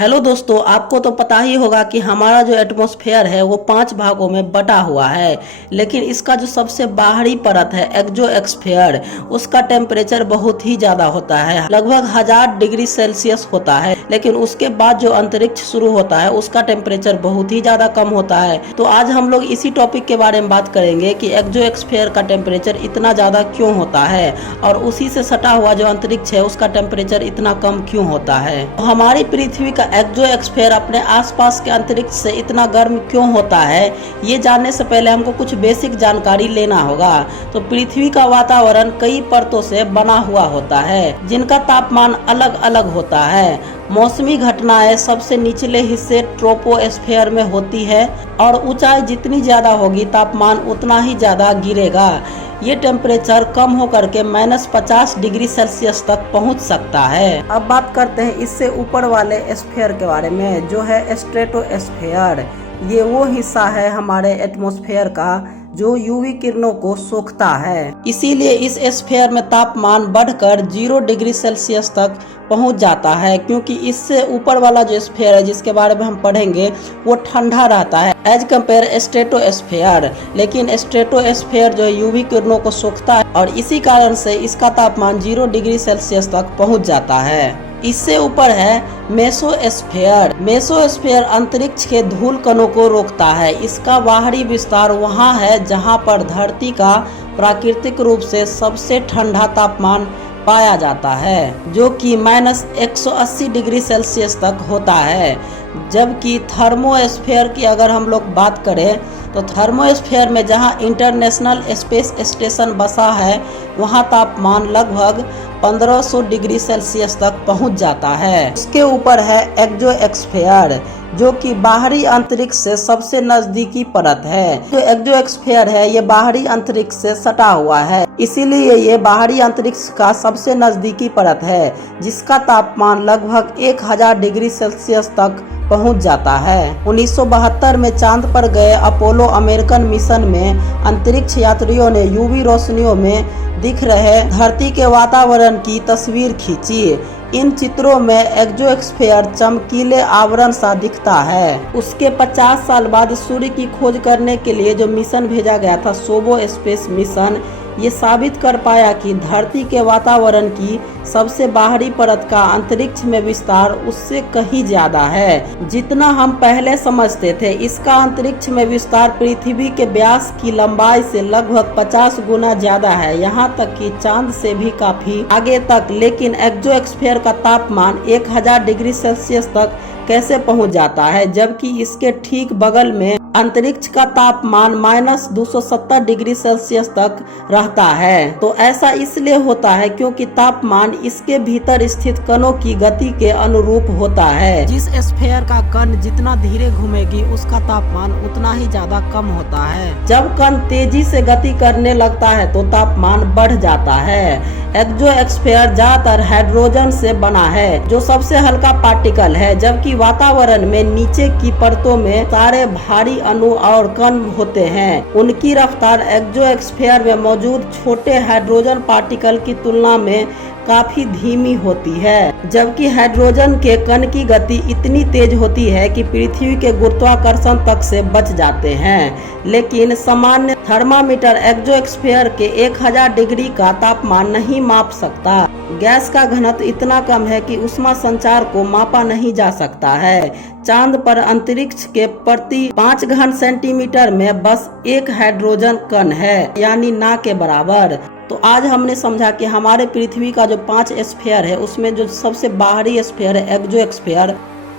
Hello दोस्तों, आपको तो पता ही होगा कि हमारा जो एटमॉस्फेयर है वो 5 भागों में बटा हुआ है। लेकिन इसका जो सबसे बाहरी परत है एक्सोस्फेयर, उसका टेम्परेचर बहुत ही ज्यादा होता है, लगभग 1000 डिग्री सेल्सियस होता है। लेकिन उसके बाद जो अंतरिक्ष शुरू होता है उसका टेम्परेचर बहुत ही ज्यादा कम होता है। तो आज हम लोग इसी टॉपिक के बारे में बात करेंगे कि एक्सोस्फेयर का टेम्परेचर इतना ज्यादा क्यों होता है और उसी से सटा हुआ जो अंतरिक्ष है उसका टेम्परेचर इतना कम क्यों होता है। तो हमारी पृथ्वी का एक्सोस्फेयर अपने आसपास के अंतरिक्ष से इतना गर्म क्यों होता है, ये जानने से पहले हमको कुछ बेसिक जानकारी लेना होगा। तो पृथ्वी का वातावरण कई परतों से बना हुआ होता है जिनका तापमान अलग अलग होता है। मौसमी घटनाएं सबसे निचले हिस्से ट्रोपोस्फेयर में होती है और ऊंचाई जितनी ज्यादा होगी तापमान उतना ही ज्यादा गिरेगा। ये टेम्परेचर कम होकर के -50 डिग्री सेल्सियस तक पहुंच सकता है। अब बात करते हैं इससे ऊपर वाले स्फीयर के बारे में, जो है स्ट्रेटोस्फेयर। ये वो हिस्सा है हमारे एटमॉस्फेयर का जो यूवी किरणों को सोखता है। इसीलिए इस स्फीयर में तापमान बढ़कर 0 डिग्री सेल्सियस तक पहुंच जाता है, क्योंकि इससे ऊपर वाला जो स्फीयर है जिसके बारे में हम पढ़ेंगे वो ठंडा रहता है एज कम्पेयर स्ट्रेटोस्फेयर। लेकिन स्ट्रेटोस्फेयर जो है यूवी किरणों को सोखता है और इसी कारण से इसका तापमान 0 डिग्री सेल्सियस तक पहुंच जाता है। इससे ऊपर है मेसोस्फेयर। मेसोस्फेयर अंतरिक्ष के धूल कणों को रोकता है। इसका बाहरी विस्तार वहां है जहां पर धरती का प्राकृतिक रूप से सबसे ठंडा तापमान पाया जाता है, जो कि -180 डिग्री सेल्सियस तक होता है। जबकि थर्मोस्फेयर की अगर हम लोग बात करें तो थर्मोस्फेयर में जहां इंटरनेशनल स्पेस स्टेशन बसा है वहां तापमान लगभग 1500 डिग्री सेल्सियस तक पहुंच जाता है। उसके ऊपर है एक्सोस्फेयर, जो कि बाहरी अंतरिक्ष से सबसे नजदीकी परत है। जो एक्सोस्फेयर है ये बाहरी अंतरिक्ष से सटा हुआ है, इसीलिए ये बाहरी अंतरिक्ष का सबसे नजदीकी परत है, जिसका तापमान लगभग 1000 डिग्री सेल्सियस तक पहुंच जाता है। 1972 में चांद पर गए अपोलो अमेरिकन मिशन में अंतरिक्ष यात्रियों ने यूवी रोशनियों में दिख रहे धरती के वातावरण की तस्वीर खींची। इन चित्रों में एक्सोस्फेयर चमकीले आवरण सा दिखता है। उसके 50 साल बाद सूर्य की खोज करने के लिए जो मिशन भेजा गया था, सोबो स्पेस मिशन, ये साबित कर पाया कि धरती के वातावरण की सबसे बाहरी परत का अंतरिक्ष में विस्तार उससे कहीं ज्यादा है। जितना हम पहले समझते थे, इसका अंतरिक्ष में विस्तार पृथ्वी के व्यास की लंबाई से लगभग 50 गुना ज्यादा है, यहाँ तक कि चांद से भी काफी आगे तक। लेकिन एक्सोस्फेयर का तापमान 1000 डिग्री सेल्सियस तक कैसे पहुंच जाता है, जबकि इसके ठीक बगल में अंतरिक्ष का तापमान -270 डिग्री सेल्सियस तक रहता है। तो ऐसा इसलिए होता है क्योंकि तापमान इसके भीतर स्थित कणों की गति के अनुरूप होता है। जिस स्फीयर का कण जितना धीरे घूमेगी उसका तापमान उतना ही ज्यादा कम होता है। जब कण तेजी से गति करने लगता है तो तापमान बढ़ जाता है। एक्सोस्फीयर ज्यादातर हाइड्रोजन से बना है, जो सबसे हल्का पार्टिकल है, जबकि वातावरण में नीचे की परतों में सारे भारी अणु और कण होते हैं। उनकी रफ्तार एक्सोस्फीयर में मौजूद छोटे हाइड्रोजन पार्टिकल की तुलना में काफी धीमी होती है, जबकि हाइड्रोजन के कण की गति इतनी तेज होती है कि पृथ्वी के गुरुत्वाकर्षण तक से बच जाते हैं। लेकिन सामान्य थर्मामीटर एक्सोस्फीयर के 1000 डिग्री का तापमान नहीं माप सकता। गैस का घनत्व इतना कम है कि ऊष्मा संचार को मापा नहीं जा सकता है। चांद पर अंतरिक्ष के प्रति 5 घन सेंटीमीटर में बस 1 हाइड्रोजन कण है, यानी ना के बराबर। तो आज हमने समझा कि हमारे पृथ्वी का जो 5 स्फीयर है उसमें जो सबसे बाहरी स्फीयर है एक्सोस्फीयर,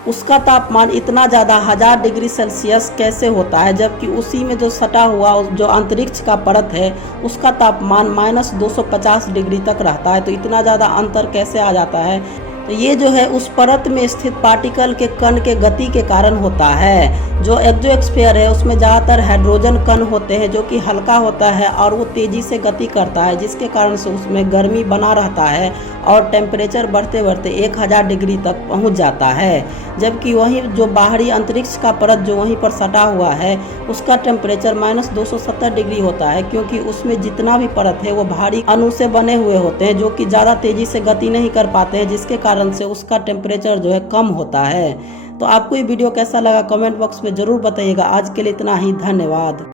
उसका तापमान इतना ज्यादा 1000 डिग्री सेल्सियस कैसे होता है, जबकि उसी में जो सटा हुआ जो अंतरिक्ष का परत है उसका तापमान -250 डिग्री तक रहता है। तो इतना ज्यादा अंतर कैसे आ जाता है? तो ये जो है उस परत में स्थित पार्टिकल के कण के गति के कारण होता है। जो एक्सोस्फीयर है उसमें ज़्यादातर हाइड्रोजन कण होते हैं जो कि हल्का होता है और वो तेज़ी से गति करता है, जिसके कारण से उसमें गर्मी बना रहता है और टेम्परेचर बढ़ते बढ़ते 1000 डिग्री तक पहुंच जाता है। जबकि वहीं जो बाहरी अंतरिक्ष का परत जो वहीं पर सटा हुआ है उसका टेम्परेचर -270 डिग्री होता है, क्योंकि उसमें जितना भी परत है वो भारी अणु से बने हुए होते हैं जो कि ज़्यादा तेज़ी से गति नहीं कर पाते हैं, जिसके कारण कारण से उसका टेम्परेचर जो है कम होता है। तो आपको ये वीडियो कैसा लगा कमेंट बॉक्स में ज़रूर बताइएगा। आज के लिए इतना ही, धन्यवाद।